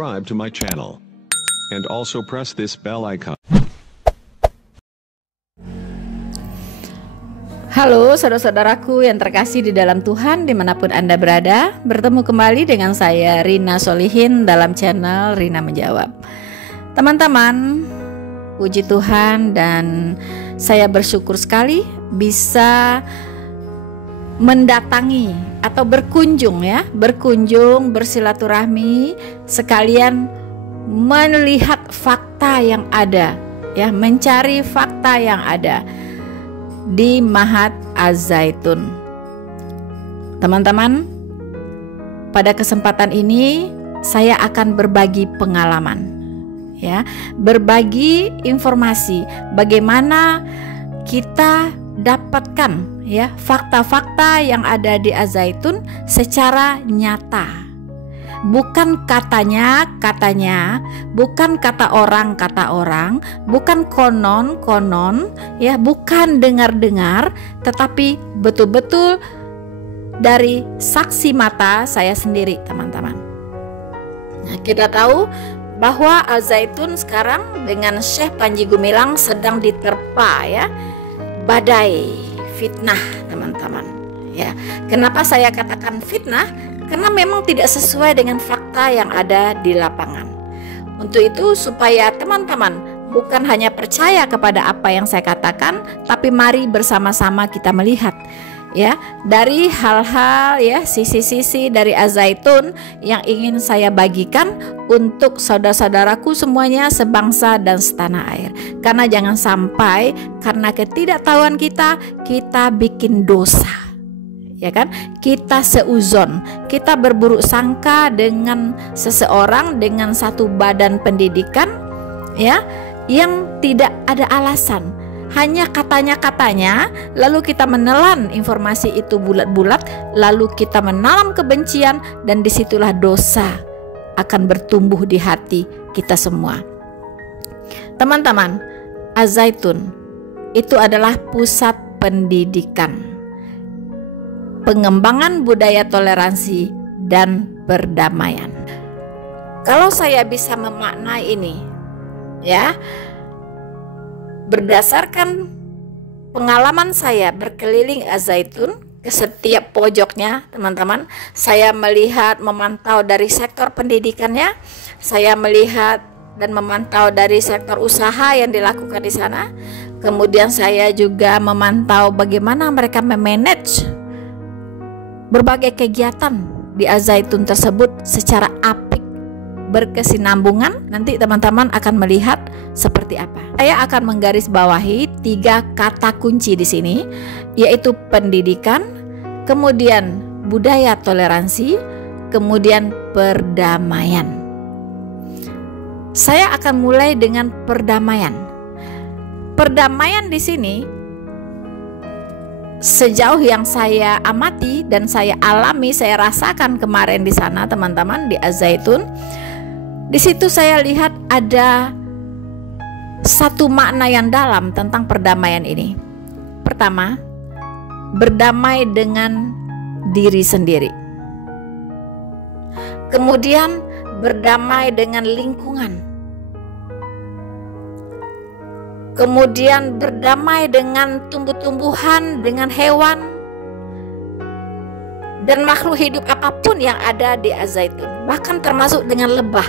subscribe to my channel. And also press this bell icon. Halo saudara-saudaraku yang terkasih di dalam Tuhan dimanapun Anda berada. Bertemu kembali dengan saya Rina Solihin dalam channel Rina Menjawab. Teman-teman, puji Tuhan dan saya bersyukur sekali bisa mendatangi atau berkunjung bersilaturahmi sekalian melihat fakta yang ada mencari fakta yang ada di Mahat Az-Zaitun. Teman-teman, pada kesempatan ini saya akan berbagi pengalaman, berbagi informasi bagaimana kita dapatkan fakta-fakta yang ada di Az-Zaitun secara nyata. Bukan katanya, bukan kata orang, bukan konon, bukan dengar-dengar, tetapi betul-betul dari saksi mata saya sendiri, teman-teman. Nah, kita tahu bahwa Az-Zaitun sekarang dengan Syekh Panji Gumilang sedang diterpa badai fitnah, teman-teman. Kenapa saya katakan fitnah? Karena memang tidak sesuai dengan fakta yang ada di lapangan. Untuk itu supaya teman-teman bukan hanya percaya kepada apa yang saya katakan, tapi mari bersama-sama kita melihat dari hal-hal sisi-sisi dari Az-Zaitun yang ingin saya bagikan untuk saudara-saudaraku semuanya sebangsa dan setanah air. Karena jangan sampai karena ketidaktahuan kita bikin dosa. Kita seuzon, kita berburuk sangka dengan seseorang, dengan satu badan pendidikan yang tidak ada alasan, hanya katanya, lalu kita menelan informasi itu bulat-bulat, lalu kita menanam kebencian, dan disitulah dosa akan bertumbuh di hati kita semua. Teman-teman, Az-Zaitun itu adalah pusat pendidikan, pengembangan budaya toleransi dan perdamaian. Kalau saya bisa memaknai ini berdasarkan pengalaman saya berkeliling Az-Zaitun ke setiap pojoknya, teman-teman, saya melihat, memantau dari sektor pendidikannya, saya melihat dan memantau dari sektor usaha yang dilakukan di sana. Kemudian saya juga memantau bagaimana mereka memanage berbagai kegiatan di Az-Zaitun tersebut secara apik, berkesinambungan. Nanti teman-teman akan melihat seperti apa. Saya akan menggarisbawahi 3 kata kunci di sini, yaitu pendidikan, kemudian budaya toleransi, kemudian perdamaian. Saya akan mulai dengan perdamaian. Perdamaian di sini, sejauh yang saya amati dan saya alami, saya rasakan kemarin di sana, teman-teman, di Az-Zaitun. Di situ saya lihat ada satu makna yang dalam tentang perdamaian ini. Pertama, berdamai dengan diri sendiri. Kemudian berdamai dengan lingkungan. Kemudian berdamai dengan tumbuh-tumbuhan, dengan hewan, dan makhluk hidup apapun yang ada di Az-Zaitun, bahkan termasuk dengan lebah.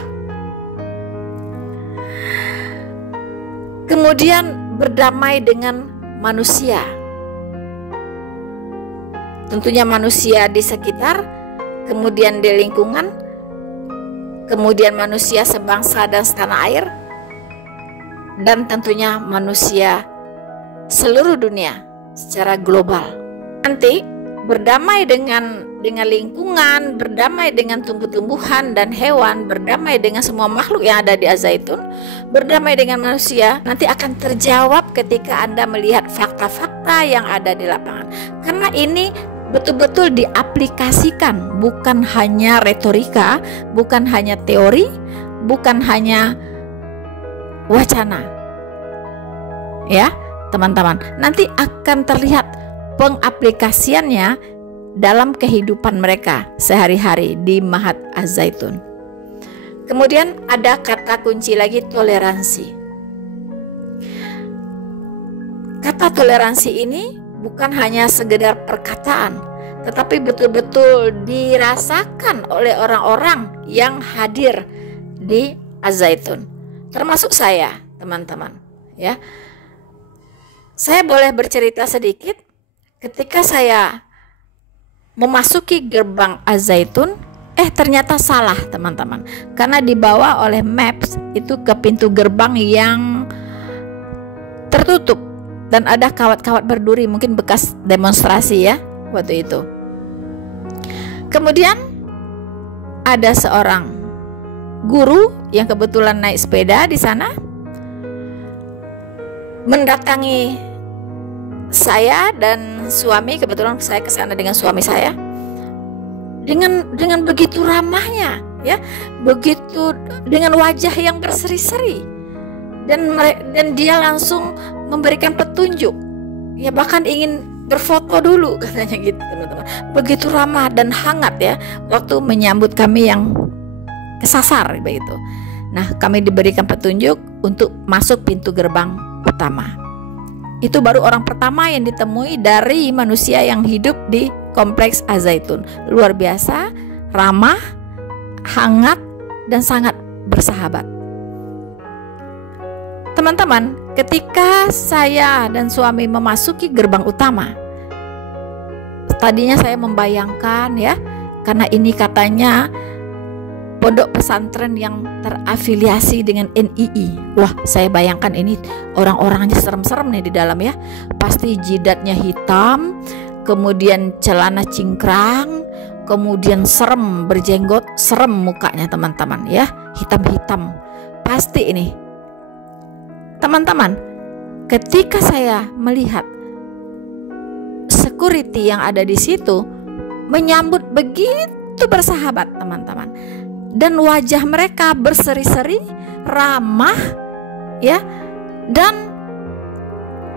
Kemudian berdamai dengan manusia, tentunya manusia di sekitar, kemudian di lingkungan, kemudian manusia sebangsa dan setanah air, dan tentunya manusia seluruh dunia secara global. Nanti berdamai dengan lingkungan, berdamai dengan tumbuh-tumbuhan dan hewan, berdamai dengan semua makhluk yang ada di Az-Zaitun, berdamai dengan manusia, nanti akan terjawab ketika Anda melihat fakta-fakta yang ada di lapangan. Karena ini betul-betul diaplikasikan, bukan hanya retorika, bukan hanya teori, bukan hanya wacana. Teman-teman, nanti akan terlihat pengaplikasiannya dalam kehidupan mereka sehari-hari di Mahat Az-Zaitun. Kemudian ada kata kunci lagi, toleransi. Kata toleransi ini bukan hanya sekedar perkataan, tetapi betul-betul dirasakan oleh orang-orang yang hadir di Az-Zaitun, termasuk saya, teman-teman. Ya, saya boleh bercerita sedikit. Ketika saya memasuki gerbang Az-Zaitun, ternyata salah, teman-teman, karena dibawa oleh Maps itu ke pintu gerbang yang tertutup dan ada kawat-kawat berduri, mungkin bekas demonstrasi ya waktu itu. Kemudian ada seorang guru yang kebetulan naik sepeda di sana mendatangi saya dan suami. Kebetulan saya ke sana dengan suami saya, dengan begitu ramahnya, ya, begitu dengan wajah yang berseri-seri, dan dia langsung memberikan petunjuk, ya, bahkan ingin berfoto dulu katanya gitu, teman-teman. Begitu ramah dan hangat ya waktu menyambut kami yang kesasar begitu. Nah, kami diberikan petunjuk untuk masuk pintu gerbang utama. Itu baru orang pertama yang ditemui dari manusia yang hidup di kompleks Az-Zaitun. Luar biasa, ramah, hangat, dan sangat bersahabat. Teman-teman, ketika saya dan suami memasuki gerbang utama, tadinya saya membayangkan ya, karena ini katanya pondok pesantren yang terafiliasi dengan NII. Wah, saya bayangkan ini orang-orangnya serem-serem nih di dalam ya. Pasti jidatnya hitam, kemudian celana cingkrang, kemudian serem, berjenggot, serem mukanya teman-teman ya, hitam-hitam. Pasti ini. Teman-teman, ketika saya melihat security yang ada di situ menyambut begitu bersahabat, teman-teman. Dan wajah mereka berseri-seri, ramah, ya, dan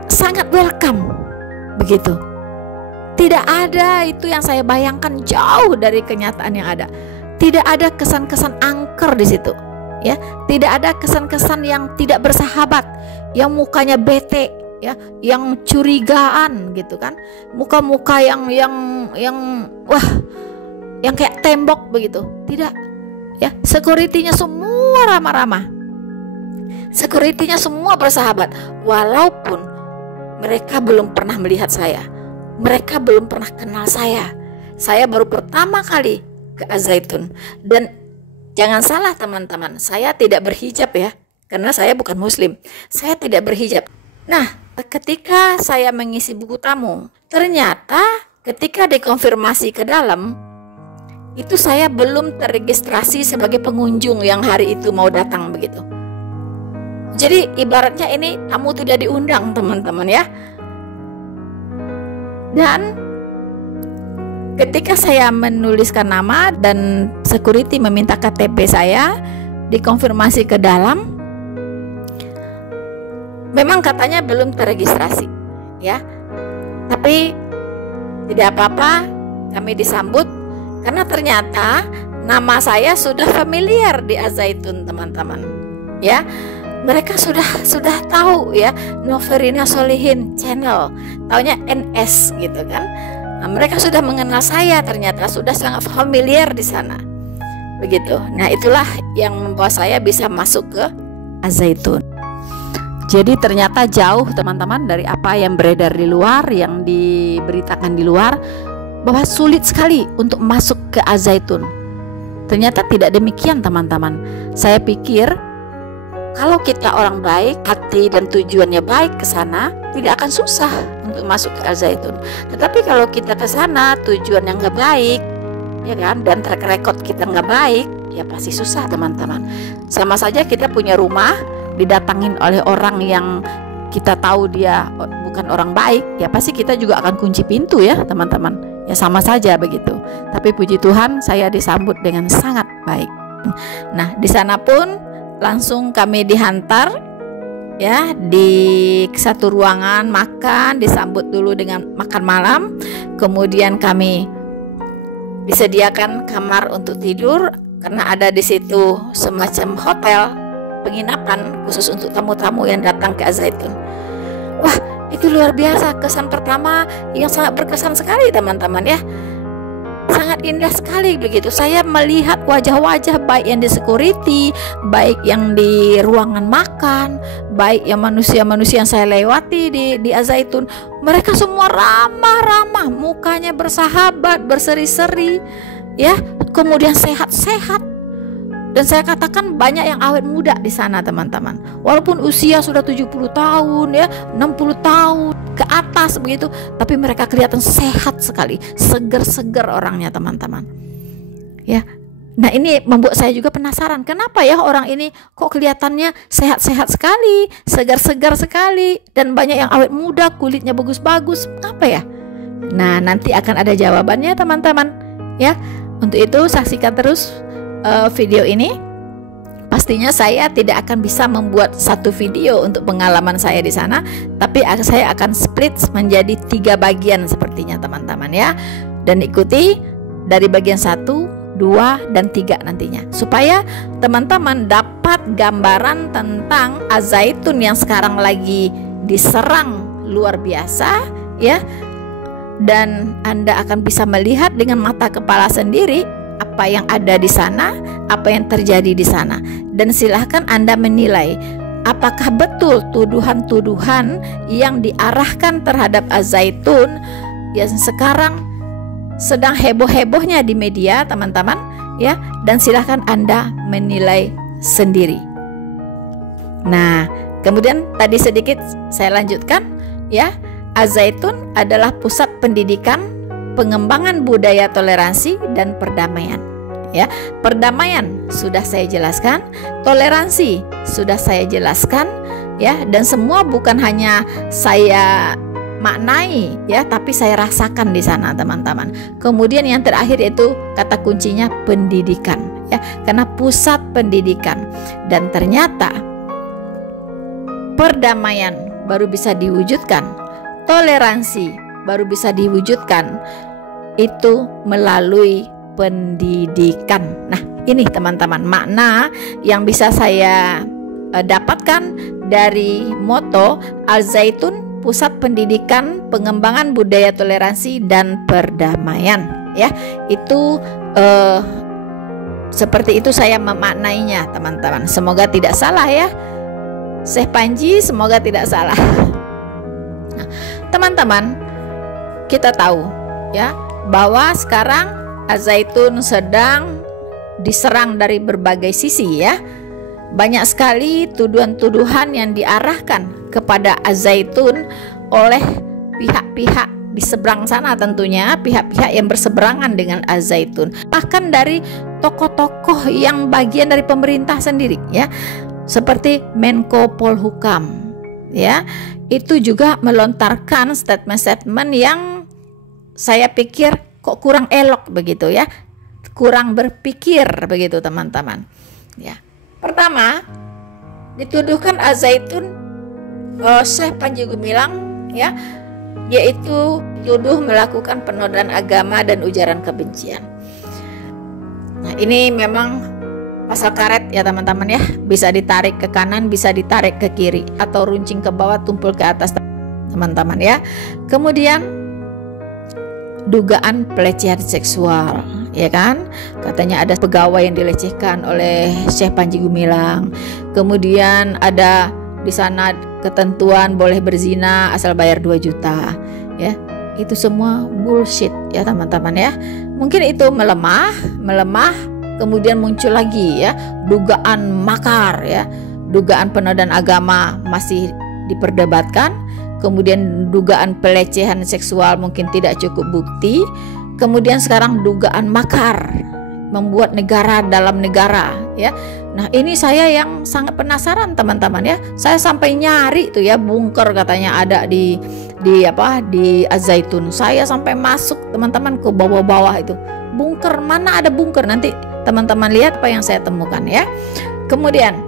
sangat welcome, begitu. Tidak ada itu yang saya bayangkan, jauh dari kenyataan yang ada. Tidak ada kesan-kesan angker di situ, ya. Tidak ada kesan-kesan yang tidak bersahabat, yang mukanya bete, ya, yang curigaan, gitu kan. Muka-muka yang wah, yang kayak tembok begitu. Tidak. Ya, security-nya semua ramah-ramah. Security-nya semua bersahabat, walaupun mereka belum pernah melihat saya. Mereka belum pernah kenal saya. Saya baru pertama kali ke Az-Zaitun. Dan jangan salah teman-teman, saya tidak berhijab ya, karena saya bukan muslim. Saya tidak berhijab. Nah, ketika saya mengisi buku tamu, ternyata ketika dikonfirmasi ke dalam, itu saya belum terregistrasi sebagai pengunjung yang hari itu mau datang begitu. Jadi ibaratnya ini tamu tidak diundang, teman-teman ya. Dan ketika saya menuliskan nama dan security meminta KTP saya, dikonfirmasi ke dalam, memang katanya belum terregistrasi ya. Tapi tidak apa-apa, kami disambut. Karena ternyata nama saya sudah familiar di Az-Zaitun, teman-teman. Ya, mereka sudah tahu ya, Noverina Solihin channel, taunya NS gitu kan. Nah, mereka sudah mengenal saya, ternyata sudah sangat familiar di sana. Begitu. Nah, itulah yang membawa saya bisa masuk ke Az-Zaitun. Jadi ternyata jauh, teman-teman, dari apa yang beredar di luar, yang diberitakan di luar, bahwa sulit sekali untuk masuk ke Az-Zaitun. Ternyata tidak demikian, teman-teman. Saya pikir kalau kita orang baik, hati dan tujuannya baik ke sana, tidak akan susah untuk masuk ke Az-Zaitun. Tetapi kalau kita ke sana tujuan yang nggak baik, ya kan, dan track record kita nggak baik, ya pasti susah, teman-teman. Sama saja kita punya rumah, didatangin oleh orang yang kita tahu dia bukan orang baik, ya pasti kita juga akan kunci pintu ya, teman-teman. Ya sama saja begitu. Tapi puji Tuhan, saya disambut dengan sangat baik. Nah, di sana pun langsung kami dihantar ya di satu ruangan makan, disambut dulu dengan makan malam. Kemudian kami disediakan kamar untuk tidur. karena ada di situ semacam hotel penginapan khusus untuk tamu-tamu yang datang ke Al-Zaitun. Wah, itu luar biasa, kesan pertama yang sangat berkesan sekali teman-teman ya. Sangat indah sekali begitu. Saya melihat wajah-wajah baik yang di security, baik yang di ruangan makan, baik yang manusia-manusia yang saya lewati di Al-Zaitun. Mereka semua ramah-ramah, mukanya bersahabat, berseri-seri, ya. Kemudian sehat-sehat. Dan saya katakan banyak yang awet muda di sana teman-teman. Walaupun usia sudah 70 tahun ya, 60 tahun ke atas begitu, tapi mereka kelihatan sehat sekali, seger-seger orangnya teman-teman. Ya. Nah, ini membuat saya juga penasaran, kenapa ya orang ini kok kelihatannya sehat-sehat sekali, segar-segar sekali, dan banyak yang awet muda, kulitnya bagus-bagus. Kenapa ya? Nah, nanti akan ada jawabannya teman-teman. Ya. Untuk itu saksikan terus video ini. Pastinya saya tidak akan bisa membuat satu video untuk pengalaman saya di sana, tapi saya akan split menjadi 3 bagian sepertinya teman-teman ya. Dan ikuti dari bagian 1, 2, dan 3 nantinya, supaya teman-teman dapat gambaran tentang Al-Zaitun yang sekarang lagi diserang luar biasa ya. Dan Anda akan bisa melihat dengan mata kepala sendiri apa yang ada di sana, apa yang terjadi di sana. Dan silahkan Anda menilai apakah betul tuduhan-tuduhan yang diarahkan terhadap Al-Zaitun yang sekarang sedang heboh-hebohnya di media teman-teman ya. Dan silahkan Anda menilai sendiri. Nah, kemudian tadi sedikit saya lanjutkan ya. Al-Zaitun adalah pusat pendidikan, pengembangan budaya toleransi dan perdamaian. Ya, perdamaian sudah saya jelaskan, toleransi sudah saya jelaskan, ya, dan semua bukan hanya saya maknai, ya, tapi saya rasakan di sana, teman-teman. Kemudian yang terakhir itu kata kuncinya pendidikan, ya, karena pusat pendidikan. Dan ternyata perdamaian baru bisa diwujudkan, toleransi baru bisa diwujudkan itu melalui pendidikan. Nah, ini teman-teman makna yang bisa saya dapatkan dari moto Al-Zaitun, pusat pendidikan, pengembangan budaya toleransi dan perdamaian. Ya, itu seperti itu saya memaknainya, teman-teman. Semoga tidak salah ya, Syekh Panji. Semoga tidak salah. Nah, teman-teman, kita tahu ya bahwa sekarang Al-Zaitun sedang diserang dari berbagai sisi ya. Banyak sekali tuduhan-tuduhan yang diarahkan kepada Al-Zaitun oleh pihak-pihak di seberang sana, tentunya pihak-pihak yang berseberangan dengan Al-Zaitun. Bahkan dari tokoh-tokoh yang bagian dari pemerintah sendiri ya, seperti Menko Polhukam ya, itu juga melontarkan statement-statement yang saya pikir kok kurang elok begitu ya, kurang berpikir begitu teman-teman ya. Pertama, dituduhkan Al-Zaitun Syekh Panji Gumilang ya, yaitu tuduh melakukan penodaan agama dan ujaran kebencian. Nah, ini memang pasal karet ya teman-teman ya, bisa ditarik ke kanan, bisa ditarik ke kiri, atau runcing ke bawah, tumpul ke atas teman-teman ya. Kemudian dugaan pelecehan seksual ya kan, katanya ada pegawai yang dilecehkan oleh Syekh Panji Gumilang. Kemudian ada di sana ketentuan boleh berzina asal bayar 2 juta ya. Itu semua bullshit ya teman-teman ya. Mungkin itu melemah, kemudian muncul lagi ya dugaan makar ya, dugaan penodaan agama masih diperdebatkan. Kemudian dugaan pelecehan seksual mungkin tidak cukup bukti. Kemudian sekarang dugaan makar, membuat negara dalam negara ya. Nah, ini saya yang sangat penasaran teman-teman ya. Saya sampai nyari tuh ya, bunker katanya ada di Al-Zaitun. Saya sampai masuk teman-teman ke bawah-bawah itu. Bunker, mana ada bunker? Nanti teman-teman lihat apa yang saya temukan ya. Kemudian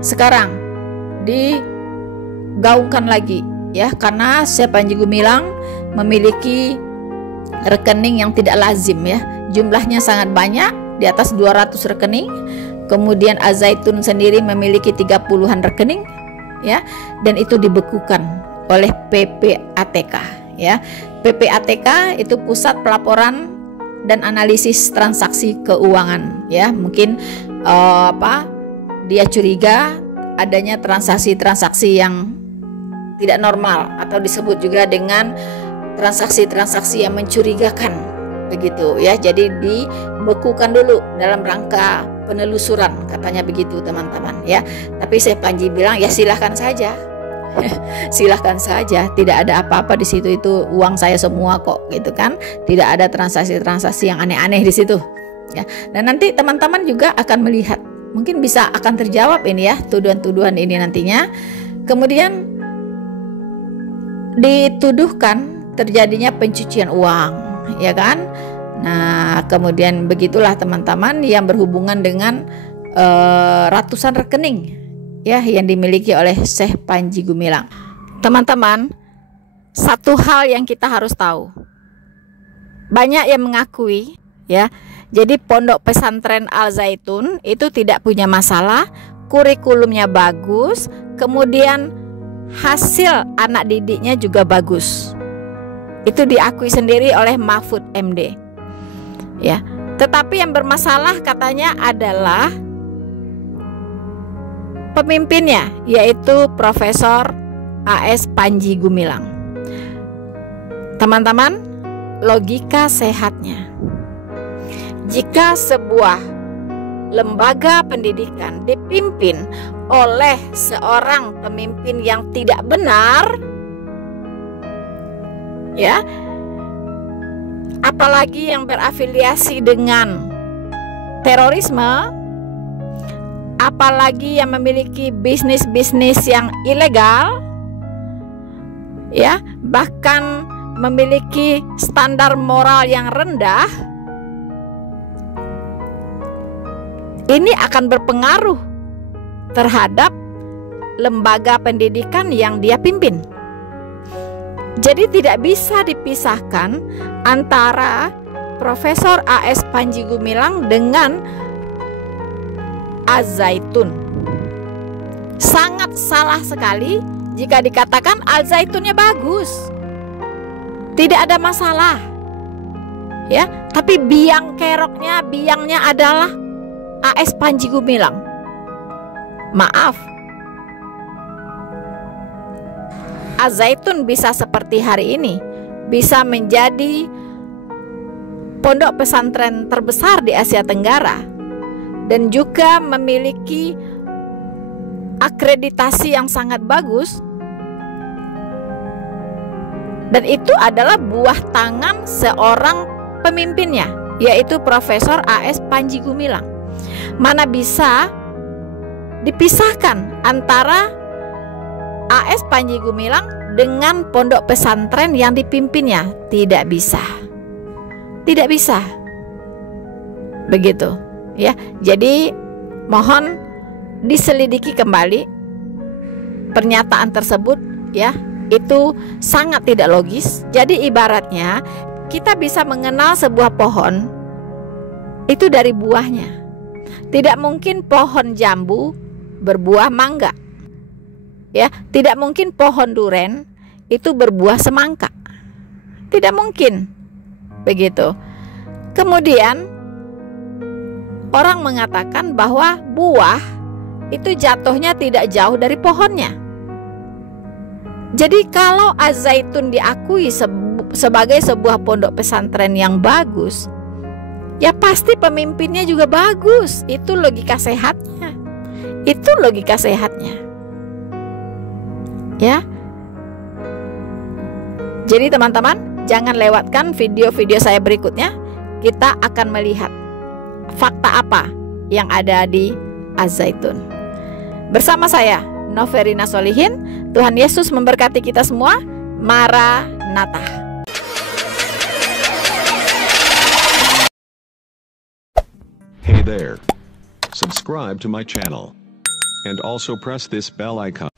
sekarang digaungkan lagi ya, karena Syekh Panji Gumilang memiliki rekening yang tidak lazim ya, jumlahnya sangat banyak di atas 200 rekening. Kemudian Al-Zaitun sendiri memiliki 30-an rekening, ya, dan itu dibekukan oleh PPATK, ya. PPATK itu Pusat Pelaporan dan Analisis Transaksi Keuangan, ya. Mungkin dia curiga adanya transaksi-transaksi yang tidak normal, atau disebut juga dengan transaksi-transaksi yang mencurigakan, begitu ya. Jadi dibekukan dulu dalam rangka penelusuran, katanya begitu teman-teman ya. Tapi Syekh Panji bilang ya silahkan saja. Silahkan saja, tidak ada apa-apa di situ, itu uang saya semua kok, gitu kan. Tidak ada transaksi-transaksi yang aneh-aneh di situ ya. Dan nanti teman-teman juga akan melihat, mungkin bisa akan terjawab ini ya, tuduhan-tuduhan ini nantinya. Kemudian dituduhkan terjadinya pencucian uang, ya kan. Nah, kemudian begitulah teman-teman yang berhubungan dengan ratusan rekening ya yang dimiliki oleh Syekh Panji Gumilang. Teman-teman, satu hal yang kita harus tahu, banyak yang mengakui ya, jadi pondok pesantren Al-Zaitun itu tidak punya masalah, kurikulumnya bagus, kemudian hasil anak didiknya juga bagus. Itu diakui sendiri oleh Mahfud MD. Ya, tetapi yang bermasalah katanya adalah pemimpinnya, yaitu Profesor A.S. Panji Gumilang. Teman-teman, logika sehatnya, jika sebuah lembaga pendidikan dipimpin oleh seorang pemimpin yang tidak benar, ya, apalagi yang berafiliasi dengan terorisme, apalagi yang memiliki bisnis-bisnis yang ilegal, ya, bahkan memiliki standar moral yang rendah, ini akan berpengaruh terhadap lembaga pendidikan yang dia pimpin. Jadi tidak bisa dipisahkan antara Profesor A.S. Panji Gumilang dengan Al-Zaitun. Sangat salah sekali jika dikatakan Al-Zaitunnya bagus, tidak ada masalah, ya. Tapi biangnya adalah A.S. Panji Gumilang. Maaf, Al-Zaitun bisa seperti hari ini, bisa menjadi pondok pesantren terbesar di Asia Tenggara dan juga memiliki akreditasi yang sangat bagus, dan itu adalah buah tangan seorang pemimpinnya, yaitu Profesor A.S. Panji Gumilang. Mana bisa dipisahkan antara A.S. Panji Gumilang dengan pondok pesantren yang dipimpinnya? Tidak bisa. Tidak bisa. Begitu, ya. Jadi mohon diselidiki kembali pernyataan tersebut, ya. Itu sangat tidak logis. Jadi ibaratnya kita bisa mengenal sebuah pohon itu dari buahnya. Tidak mungkin pohon jambu berbuah mangga, ya. Tidak mungkin pohon duren itu berbuah semangka. Tidak mungkin. Begitu. Kemudian orang mengatakan bahwa buah itu jatuhnya tidak jauh dari pohonnya. Jadi kalau Al-Zaitun diakui sebagai sebuah pondok pesantren yang bagus, ya pasti pemimpinnya juga bagus. Itu logika sehatnya. Itu logika sehatnya. Ya. Jadi teman-teman, jangan lewatkan video-video saya berikutnya. Kita akan melihat fakta apa yang ada di Al-Zaitun. Bersama saya, Noverina Solihin. Tuhan Yesus memberkati kita semua. Maranatha. Hey there. Subscribe to my channel. And also press this bell icon.